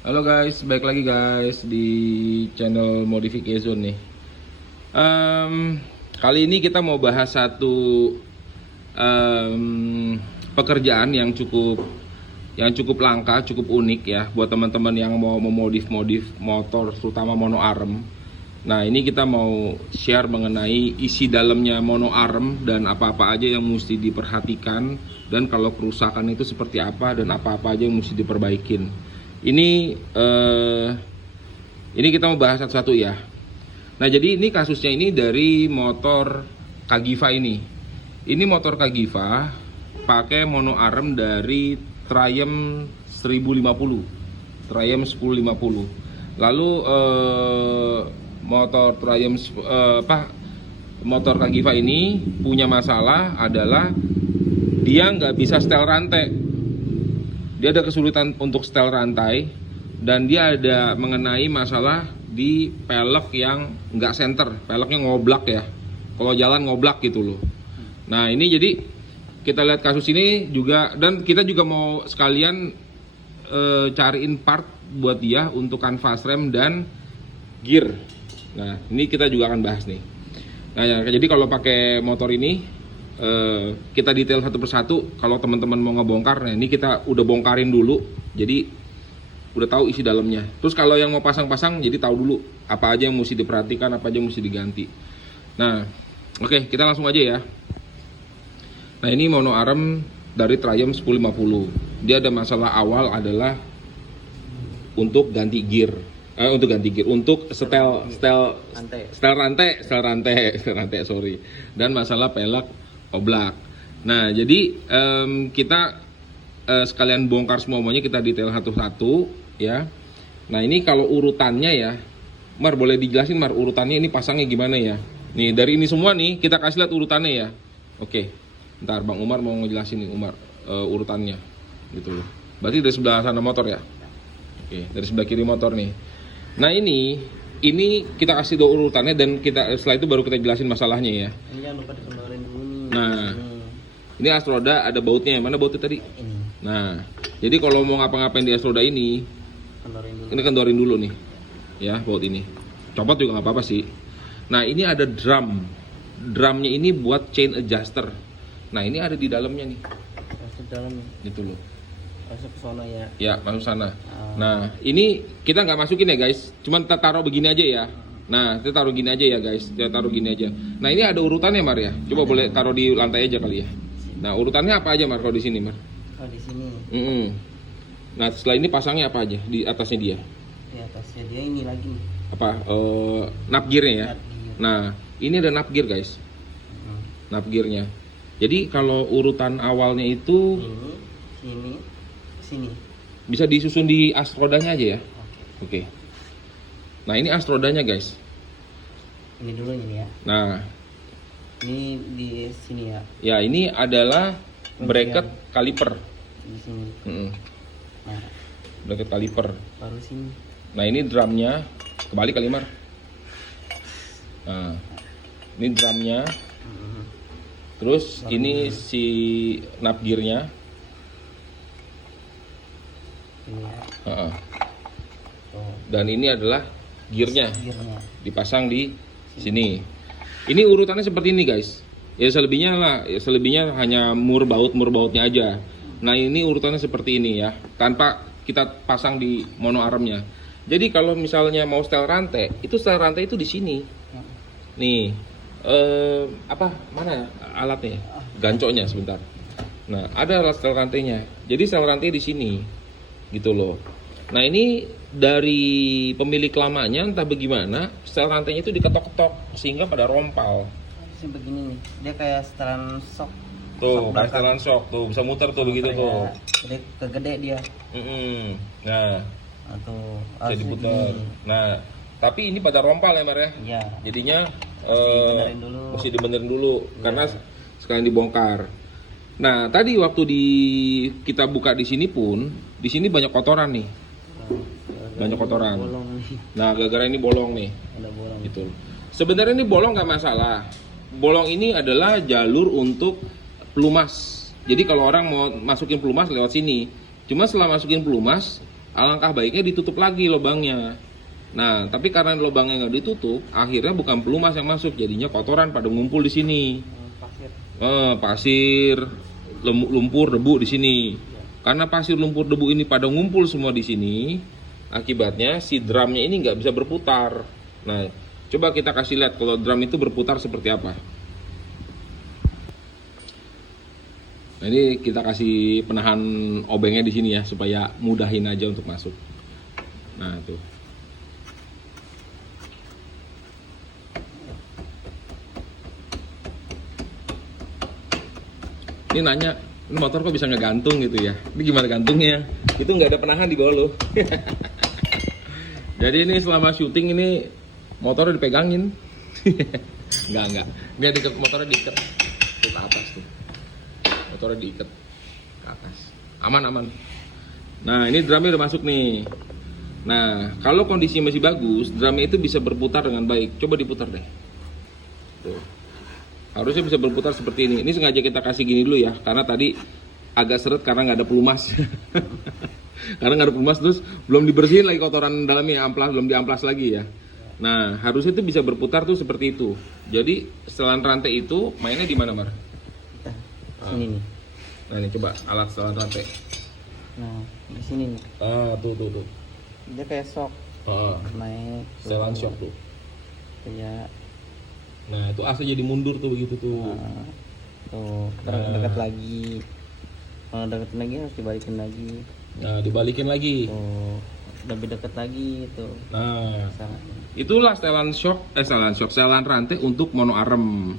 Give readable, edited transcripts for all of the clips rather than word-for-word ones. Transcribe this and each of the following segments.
Halo guys, balik lagi guys di channel Modification nih. Kali ini kita mau bahas satu pekerjaan yang cukup langka, cukup unik ya buat teman-teman yang mau memodif motor, terutama mono arm. Nah, ini kita mau share mengenai isi dalamnya mono arm dan apa-apa aja yang mesti diperhatikan, dan kalau kerusakan itu seperti apa dan apa-apa aja yang mesti diperbaikin. Ini kita mau bahas satu-satu ya. Nah, jadi ini kasusnya ini dari motor Kagiva ini. Ini motor Kagiva pakai mono arm dari Triumph 1050. Triumph 1050. Lalu motor Kagiva ini punya masalah adalah dia nggak bisa setel rantai. Dia ada kesulitan untuk setel rantai, dan dia ada mengenai masalah di pelek yang nggak center, peleknya ngoblak ya. Kalau jalan ngoblak gitu loh. Nah, ini jadi kita lihat kasus ini juga, dan kita juga mau sekalian cariin part buat dia untuk kanvas rem dan gear. Nah, ini kita juga akan bahas nih. Nah, ya, jadi kalau pakai motor ini kita detail satu persatu. Kalau teman-teman mau ngebongkar, nah ini kita udah bongkarin dulu, jadi udah tahu isi dalamnya. Terus kalau yang mau pasang-pasang, jadi tahu dulu apa aja yang mesti diperhatikan, apa aja yang mesti diganti. Nah, oke, kita langsung aja ya. Nah, ini mono arm dari Triumph 1050. Dia ada masalah awal adalah untuk ganti gear. Untuk setel rantai, sorry. Dan masalah pelek oblak. Nah, jadi kita sekalian bongkar semuanya, kita detail satu-satu ya. Nah, ini kalau urutannya ya, Mar, boleh dijelasin Mar, urutannya ini pasangnya gimana ya? Nih, dari ini semua nih kita kasih lihat urutannya ya. Oke, ntar Bang Umar mau ngejelasin nih, Umar, urutannya gitu loh. Berarti dari sebelah sana motor ya? Oke, dari sebelah kiri motor nih. Nah, ini kita kasih dulu urutannya, dan kita setelah itu baru kita jelasin masalahnya ya. Ini jangan lupa dikendorin dulu nih. Nah, ini astroda ada bautnya. Mana bautnya tadi? Ini Nah, jadi kalau mau ngapa-ngapain di astroda ini kendorin dulu. ini kendorin dulu nih ya, baut ini. Copot juga nggak apa-apa sih. Nah, ini ada drumnya ini buat chain adjuster. Nah, ini ada di dalamnya nih, Masuk dalam, gitu loh masuk ke sono ya. ya, masuk sana. Nah, ini kita nggak masukin ya guys, cuman kita taruh begini aja ya. Nah, kita taruh gini aja ya guys, kita taruh gini aja. Nah, ini ada urutannya Mar ya, coba boleh taruh di lantai aja kali ya. Nah, urutannya apa aja Mar kalau di sini Mar? Kalau di sini Nah, setelah ini pasangnya apa aja di atasnya dia? di atasnya dia ini lagi nih. Apa? Nap gearnya ya? Nut gear. Nah, ini ada nap gear guys, nap gearnya. Jadi kalau urutan awalnya itu Ini sini. bisa disusun di astrodanya aja ya. Oke. Oke. Nah, ini astrodanya guys. Ini dulu ini ya. Nah, Ini di sini ya. ya ini adalah bracket kaliper. Di sini. Nah, Bracket kaliper. baru sini. Nah, ini drumnya. Kebalik kali Mar. Nah, ini drumnya. Terus ini si nap gearnya. Ini ya. Tuh, Dan ini adalah gearnya, gearnya. dipasang di sini. Ini urutannya seperti ini guys. Ya selebihnya hanya mur bautnya aja. Nah, ini urutannya seperti ini ya, tanpa kita pasang di mono armnya. Jadi kalau misalnya mau setel rantai itu di sini. Nih, mana alatnya? Gancoknya sebentar. Nah, ada alat setel rantainya. Jadi setel rantai di sini, gitu loh. Nah, ini dari pemilik lamanya entah bagaimana, setel rantainya itu diketok-ketok sehingga pada rompal. Ini begini nih. Dia kayak setelan sok. Tuh, belakang. setelan shock tuh bisa muter tuh begitu tuh. Kegede dia. Nah, Atau bisa diputar. Nah, tapi ini pada rompal ya Mar ya. Iya. Jadinya Dibenerin dulu. mesti dibenerin dulu karena sekalian dibongkar. Nah, tadi waktu kita buka di sini pun, di sini banyak kotoran nih. Banyak kotoran. Bolong nih. Nah, gara-gara ini bolong nih. Ada bolong. Gitu. Sebenarnya ini bolong nggak masalah. Bolong ini adalah jalur untuk pelumas. Jadi kalau orang mau masukin pelumas lewat sini. Cuma setelah masukin pelumas, Alangkah baiknya ditutup lagi lubangnya. Nah, tapi karena lubangnya nggak ditutup, akhirnya bukan pelumas yang masuk, jadinya kotoran pada ngumpul di sini. Pasir. Pasir, lumpur, debu di sini. Karena pasir, lumpur, debu ini pada ngumpul semua di sini, akibatnya si drumnya ini nggak bisa berputar. Nah, coba kita kasih lihat kalau drum itu berputar seperti apa. Nah, ini kita kasih penahan obengnya di sini ya, supaya mudahin aja untuk masuk. Nah, tuh. Ini nanya, ini motor kok bisa ngegantung gitu ya? Ini gimana gantungnya? Itu nggak ada penahan di bawah loh. Jadi ini selama syuting ini motornya dipegangin. Enggak. Biar diikat, motornya diikat tuh ke atas tuh. Motornya diikat ke atas. Aman. Nah, ini drumnya udah masuk nih. Nah, kalau kondisinya masih bagus, drumnya itu bisa berputar dengan baik. Coba diputar deh. Tuh. Harusnya bisa berputar seperti ini. Ini sengaja kita kasih gini dulu ya, karena tadi agak seret karena nggak ada pelumas. Karena nggak ada pelumas, terus belum dibersihin lagi kotoran dalamnya, belum diamplas lagi ya. Nah, harusnya itu bisa berputar tuh seperti itu. Jadi setelan rantai itu mainnya di mana, Mar? Sini nih. Nah, ini coba alat setelan rantai. Nah, di sini nih. Tuh. Dia kayak shock. Naik. Setelan shock tuh. Kayak. Nah, itu AC jadi mundur tuh begitu tuh. Nah, tuh, dekat lagi. Kalau dekat lagi harus dibalikin lagi. Nah, dibalikin lagi. Tuh, lebih dekat lagi itu. Nah, Sangat. itulah setelan rantai untuk mono arem.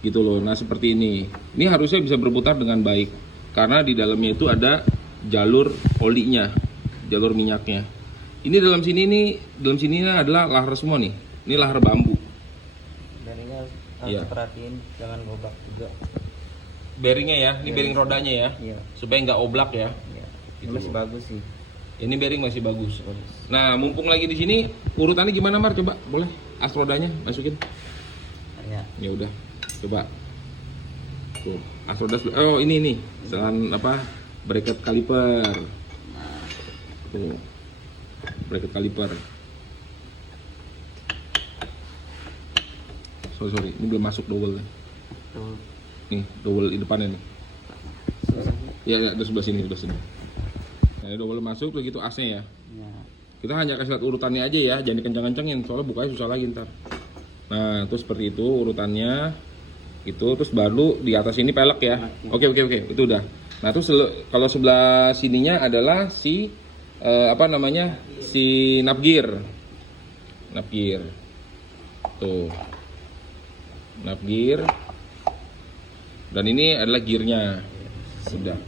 Gitu loh. Nah, seperti ini. Ini harusnya bisa berputar dengan baik karena di dalamnya itu ada jalur olinya, jalur minyaknya. Ini dalam sini adalah lahar semua nih. Ini lahar bambu. Bearingnya harus Iya. diperhatiin, jangan gobak juga. Bearingnya ya, ini bearing rodanya ya, Iya. supaya nggak oblak ya. Iya. Ini Gitu masih loh. bagus sih. Ini bearing masih bagus. Bagus. Nah, mumpung lagi di sini, urutannya gimana, Mar? Coba, boleh astrodanya masukin. Ya. Ya udah, coba. Tuh, astroda. Oh, ini setelan apa? Bracket kaliper. Tuh, bracket kaliper. Sorry, ini belum masuk double. Tuh. Nih, double di depannya nih. Ya, di sebelah sini. Nah, double masuk, begitu AC-nya ya. Ya. Kita hanya kasih lihat urutannya aja ya, jangan dikencang-kencangin, soalnya bukanya susah lagi ntar. Nah, itu seperti itu urutannya. Itu terus baru di atas ini pelek ya. Oke, itu udah. Nah, terus kalau sebelah sininya adalah si si napgear. Tuh. Napgear. Dan ini adalah gearnya. Sudah.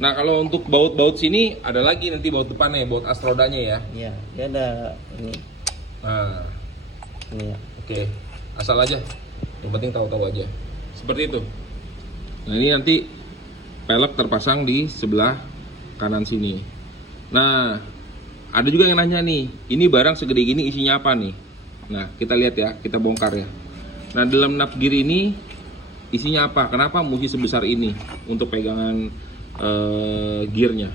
Nah, kalau untuk baut-baut sini ada lagi nanti baut depannya, baut astrodanya ya. Iya, dia ada ini. Nah, Ini ya. oke. Asal aja. Yang penting tahu-tahu aja. Seperti itu. Nah, ini nanti pelek terpasang di sebelah kanan sini. Nah, ada juga yang nanya nih, ini barang segede gini isinya apa nih? Nah, kita lihat ya, kita bongkar ya. Nah, dalam napgear ini isinya apa? Kenapa mesti sebesar ini untuk pegangan gearnya?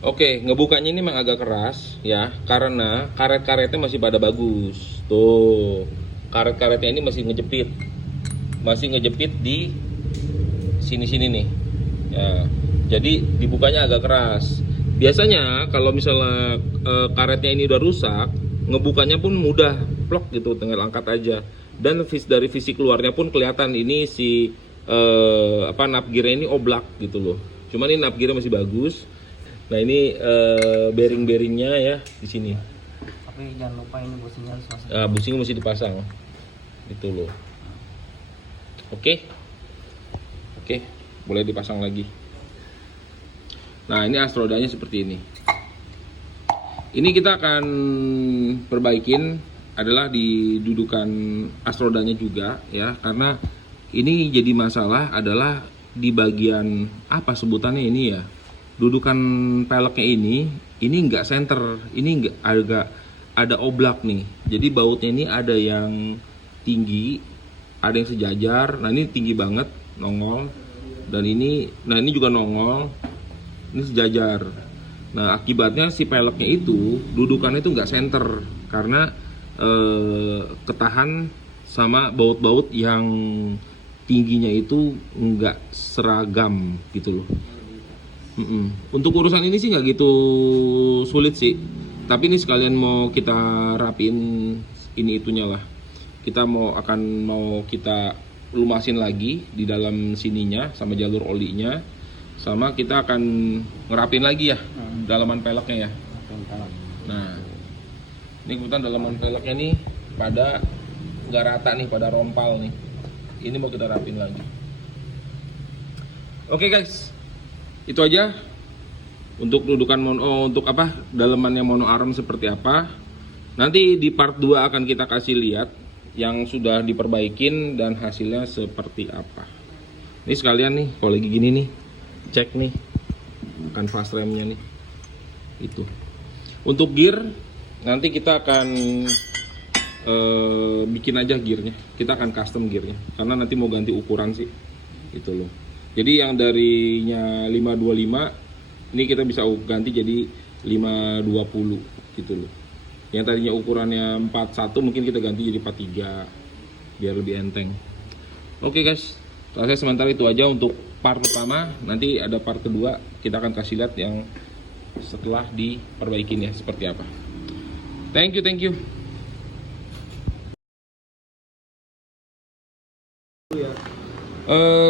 Oke, ngebukanya ini memang agak keras ya, karena karet-karetnya masih pada bagus. Tuh, karet-karetnya ini masih ngejepit di sini-sini nih. Ya, jadi dibukanya agak keras. Biasanya kalau misalnya karetnya ini udah rusak, ngebukanya pun mudah, plok gitu, tinggal angkat aja. Dan dari fisik luarnya pun kelihatan ini si napgearnya ini oblak gitu loh. Cuman ini napgearnya masih bagus. Nah, ini bearing-bearingnya ya di sini. Tapi jangan lupa ini businya harus masuk. Bushing mesti dipasang. Gitu loh. Oke, boleh dipasang lagi. Nah, ini astrodanya seperti ini. Ini kita akan perbaikin adalah di dudukan astrodanya juga ya, karena ini jadi masalah adalah di bagian apa sebutannya ini ya, dudukan peleknya ini nggak center, ini nggak ada oblak nih. Jadi bautnya ini ada yang tinggi, ada yang sejajar. Nah, ini tinggi banget nongol, dan ini juga nongol, ini sejajar. Nah, akibatnya si peleknya itu dudukannya itu nggak center karena ketahan sama baut-baut yang tingginya itu nggak seragam gitu loh. Untuk urusan ini sih nggak gitu sulit sih, tapi ini sekalian mau kita rapiin ini itunya lah. Kita mau kita lumasin lagi di dalam sininya sama jalur olinya, sama kita akan ngerapin lagi ya dalaman peleknya ya. Nah, ini kebetulan dalaman peleknya nih pada nggak rata nih, pada rompal nih. Ini mau kita rapin lagi. Oke guys, itu aja untuk dudukan untuk apa dalamannya mono arm seperti apa. Nanti di part 2 akan kita kasih lihat yang sudah diperbaikin dan hasilnya seperti apa. Ini sekalian nih kalau lagi gini nih, cek nih kanvas remnya nih. Itu. Untuk gear nanti kita akan bikin aja gearnya. Kita akan custom gearnya karena nanti mau ganti ukuran sih. Itu loh. Jadi yang darinya 525 ini kita bisa ganti jadi 520 gitu loh. Yang tadinya ukurannya 41 mungkin kita ganti jadi 43 biar lebih enteng. Oke guys, saya sementara itu aja untuk part pertama. Nanti ada part kedua, kita akan kasih lihat yang setelah diperbaikin ya seperti apa. Thank you.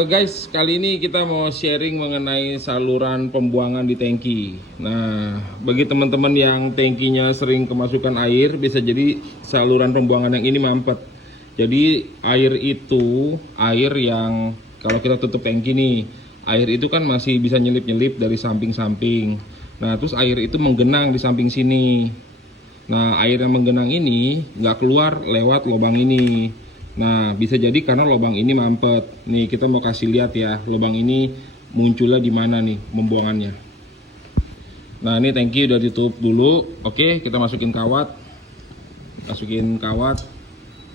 Guys, kali ini kita mau sharing mengenai saluran pembuangan di tangki. Nah, bagi teman-teman yang tangkinya sering kemasukan air, bisa jadi saluran pembuangan yang ini mampet. Jadi air itu, air yang kalau kita tutup tangki nih, air itu kan masih bisa nyelip-nyelip dari samping-samping. Nah, terus air itu menggenang di samping sini. Nah, air yang menggenang ini nggak keluar lewat lubang ini. Nah, bisa jadi karena lubang ini mampet. Nih, kita mau kasih lihat ya, lubang ini munculnya di mana nih pembuangannya. Nah, ini tangki udah ditutup dulu. Oke, kita masukin kawat.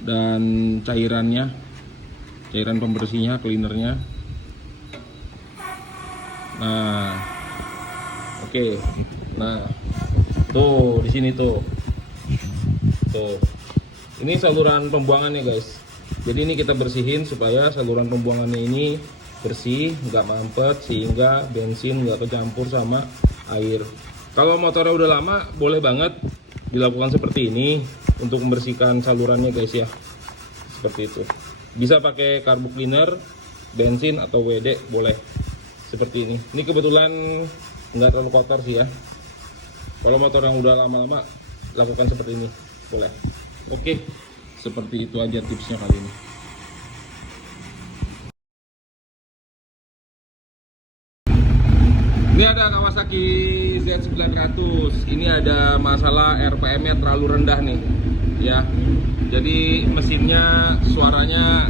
Dan cairannya. Cairan pembersihnya, cleanernya. Nah. Oke. Nah. Tuh, di sini tuh. Tuh. Ini saluran pembuangannya, guys. Jadi ini kita bersihin supaya saluran pembuangannya ini bersih, nggak mampet, sehingga bensin nggak kecampur sama air. Kalau motornya udah lama, boleh banget dilakukan seperti ini untuk membersihkan salurannya guys ya. Seperti itu. Bisa pakai carbo cleaner, bensin atau WD boleh. Seperti ini. Ini kebetulan nggak terlalu kotor sih ya. Kalau motor yang udah lama-lama, lakukan seperti ini. Boleh. Oke. Seperti itu aja tipsnya kali ini. Ini ada Kawasaki Z900. Ini ada masalah RPM-nya terlalu rendah nih, ya. Jadi mesinnya suaranya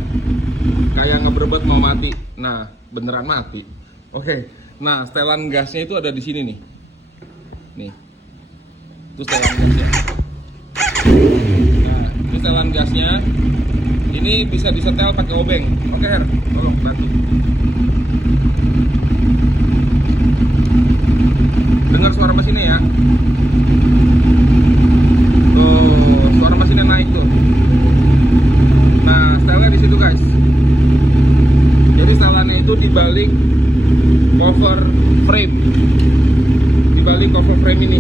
kayak ngeberebet mau mati. Nah, beneran mati. Oke. Nah, setelan gasnya itu ada di sini nih. Nih. Itu setelan gasnya. Nah, itu setelan gasnya. Ini bisa disetel pakai obeng. Oke, Her, tolong bantu. Dengar suara mesinnya ya. Tuh, suara mesinnya naik tuh. Nah, setelnya di situ, guys. Jadi setelannya itu di balik cover frame. Di balik cover frame ini.